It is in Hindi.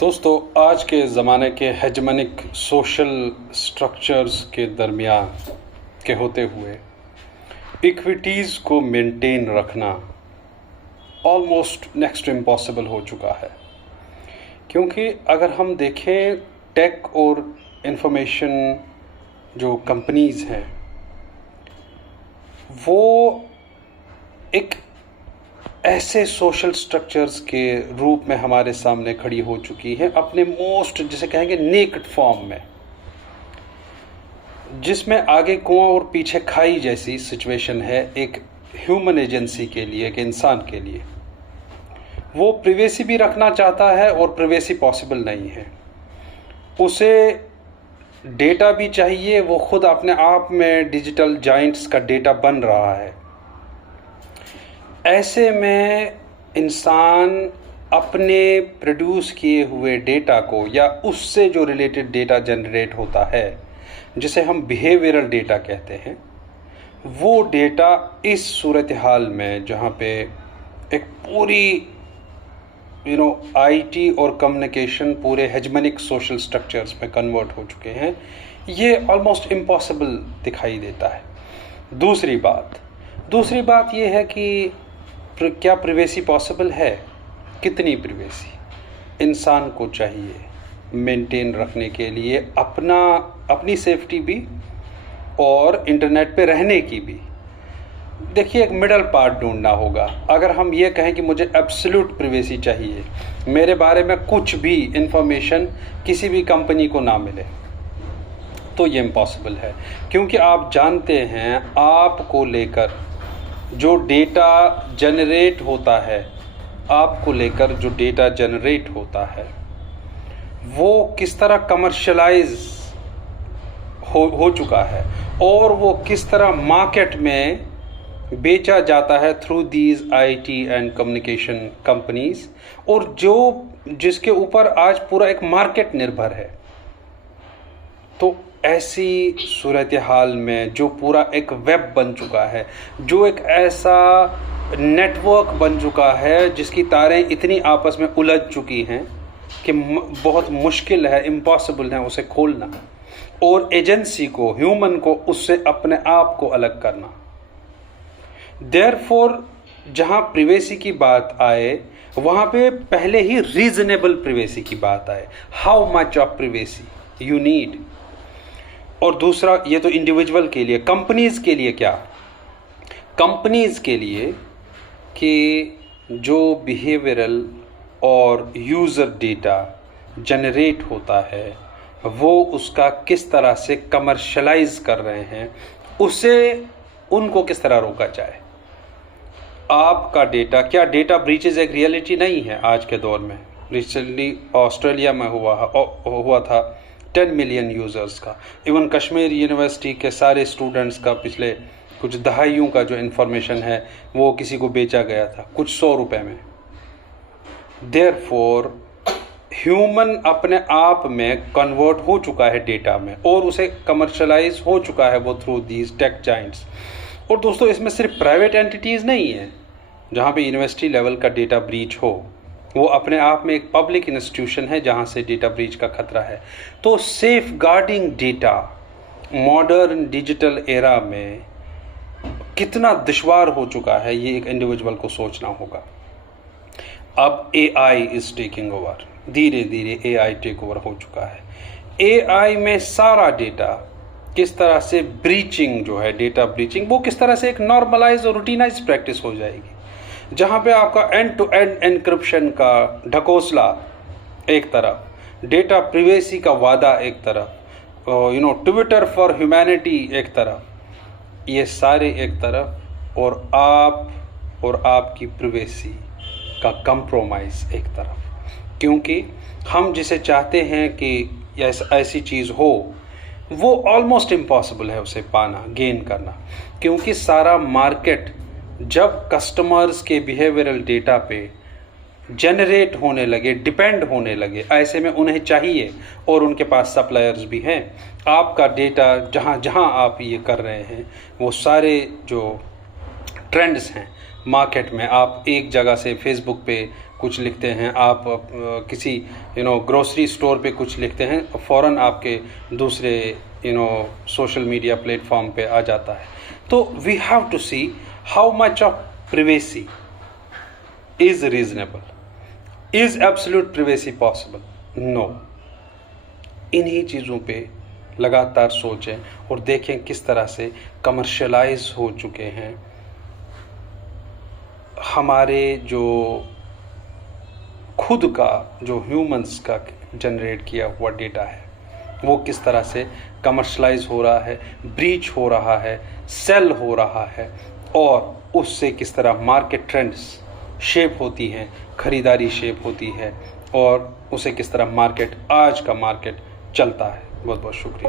दोस्तों, आज के ज़माने के हेजमनिक सोशल स्ट्रक्चर्स के दरमियान के होते हुए इक्विटीज़ को मेंटेन रखना ऑलमोस्ट नेक्स्ट टू इम्पॉसिबल हो चुका है। क्योंकि अगर हम देखें टेक और इंफॉर्मेशन जो कंपनीज़ हैं वो एक ऐसे सोशल स्ट्रक्चर्स के रूप में हमारे सामने खड़ी हो चुकी है, अपने मोस्ट जिसे कहेंगे नेकेड फॉर्म में, जिसमें आगे कुआं और पीछे खाई जैसी सिचुएशन है एक ह्यूमन एजेंसी के लिए, एक इंसान के लिए। वो प्रिवेसी भी रखना चाहता है और प्रिवेसी पॉसिबल नहीं है। उसे डेटा भी चाहिए, वो खुद अपने आप में डिजिटल जाइंट्स का डेटा बन रहा है। ऐसे में इंसान अपने प्रोड्यूस किए हुए डेटा को या उससे जो रिलेटेड डेटा जनरेट होता है, जिसे हम बिहेवियरल डेटा कहते हैं, वो डेटा इस सूरत हाल में जहाँ पे एक पूरी आईटी और कम्युनिकेशन पूरे हेजमनिक सोशल स्ट्रक्चर्स में कन्वर्ट हो चुके हैं, ये ऑलमोस्ट इम्पॉसिबल दिखाई देता है। दूसरी बात ये है कि क्या प्रिवेसी पॉसिबल है? कितनी प्रिवेसी इंसान को चाहिए मेंटेन रखने के लिए, अपनी सेफ्टी भी और इंटरनेट पे रहने की भी। देखिए, एक मिडल पार्ट ढूंढना होगा। अगर हम ये कहें कि मुझे एब्सोल्यूट प्रिवेसी चाहिए, मेरे बारे में कुछ भी इंफॉर्मेशन किसी भी कंपनी को ना मिले, तो ये इम्पॉसिबल है। क्योंकि आप जानते हैं, आपको लेकर जो डेटा जनरेट होता है, वो किस तरह कमर्शलाइज हो चुका है और वो किस तरह मार्केट में बेचा जाता है through these IT and communication companies, और जिसके ऊपर आज पूरा एक मार्केट निर्भर है। तो ऐसी सूरत हाल में जो पूरा एक वेब बन चुका है, जो एक ऐसा नेटवर्क बन चुका है जिसकी तारें इतनी आपस में उलझ चुकी हैं कि बहुत मुश्किल है, इम्पॉसिबल है उसे खोलना और एजेंसी को, ह्यूमन को उससे अपने आप को अलग करना। देयरफॉर जहाँ प्रिवेसी की बात आए, वहाँ पे पहले ही रीजनेबल प्रिवेसी की बात आए। How much of privacy you need. और दूसरा, ये तो इंडिविजुअल के लिए। कंपनीज के लिए क्या? कंपनीज के लिए कि जो बिहेवियरल और यूज़र डेटा जनरेट होता है, वो उसका किस तरह से कमर्शलाइज कर रहे हैं, उनको किस तरह रोका जाए। आपका डेटा, क्या डेटा ब्रीचेज एक रियलिटी नहीं है आज के दौर में? रिसेंटली ऑस्ट्रेलिया में हुआ था 10 मिलियन यूज़र्स का। इवन कश्मीर यूनिवर्सिटी के सारे स्टूडेंट्स का पिछले कुछ दहाइयों का जो इन्फॉर्मेशन है वो किसी को बेचा गया था कुछ 100 रुपए में। देयरफॉर ह्यूमन अपने आप में कन्वर्ट हो चुका है डेटा में और उसे कमर्शलाइज हो चुका है वो थ्रू दीज टेक जाइंट्स। और दोस्तों, इसमें सिर्फ प्राइवेट एंटिटीज़ नहीं है जहाँ पे यूनिवर्सिटी लेवल का डेटा ब्रीच हो, वो अपने आप में एक पब्लिक इंस्टीट्यूशन है जहाँ से डेटा ब्रीच का खतरा है। तो safeguarding data modern digital era में कितना दुश्वार हो चुका है, ये एक इंडिविजुअल को सोचना होगा। अब AI इज टेकिंग ओवर, धीरे धीरे AI टेक ओवर हो चुका है। AI में सारा डेटा किस तरह से ब्रीचिंग जो है, डेटा ब्रीचिंग, वो किस तरह से एक नॉर्मलाइज और रूटीनाइज प्रैक्टिस हो जाएगी, जहाँ पे आपका एंड टू एंड एनक्रिप्शन का ढकोसला एक तरफ, डेटा प्रिवेसी का वादा एक तरफ, ट्विटर फॉर ह्यूमैनिटी एक तरफ, ये सारे एक तरफ, और आप और आपकी प्रिवेसी का कंप्रोमाइज़ एक तरफ। क्योंकि हम जिसे चाहते हैं कि ऐसी चीज़ हो, वो ऑलमोस्ट इम्पॉसिबल है उसे पाना, गेन करना। क्योंकि सारा मार्केट जब कस्टमर्स के बिहेवियरल डेटा पे जनरेट होने लगे, डिपेंड होने लगे, ऐसे में उन्हें चाहिए, और उनके पास सप्लायर्स भी हैं। आपका डेटा जहाँ जहाँ आप ये कर रहे हैं, वो सारे जो ट्रेंड्स हैं मार्केट में, आप एक जगह से फेसबुक पे कुछ लिखते हैं, आप किसी ग्रोसरी स्टोर पे कुछ लिखते हैं, फ़ौरन आपके दूसरे सोशल मीडिया प्लेटफॉर्म पे आ जाता है। तो we have to see how much of privacy is reasonable, is absolute privacy possible? No. इन्हीं चीज़ों पे लगातार सोचें और देखें किस तरह से कमर्शलाइज हो चुके हैं हमारे जो खुद का, जो ह्यूमंस का जनरेट किया हुआ डेटा है, वो किस तरह से कमर्शलाइज हो रहा है, ब्रीच हो रहा है, सेल हो रहा है, और उससे किस तरह मार्केट ट्रेंड्स शेप होती हैं, खरीदारी शेप होती है, और उसे किस तरह मार्केट, आज का मार्केट चलता है। बहुत बहुत शुक्रिया।